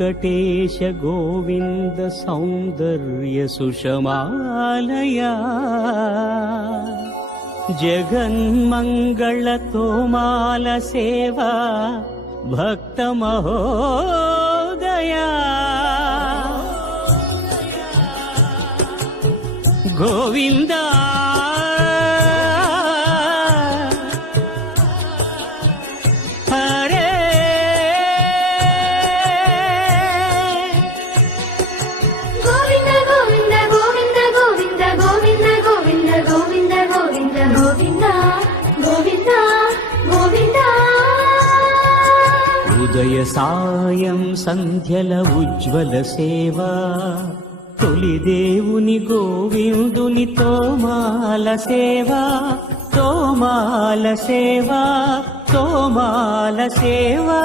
వెంకటేశ గోవింద సౌందర్య సుషమాలయా జగన్మంగళ తోమాల సేవా భక్త మహోదయా గోవిందా హరే గోవింద గోవింద గోవింద గోవింద గోవింద గోవింద గోవింద గోవింద గోవింద గోవింద గోవింద ఉదయ సాయం సంధ్యల ఉజ్వల సేవా తొలి దేవుని గోవిందుని తోమాల సేవా తోమాల సేవా తోమాల సేవా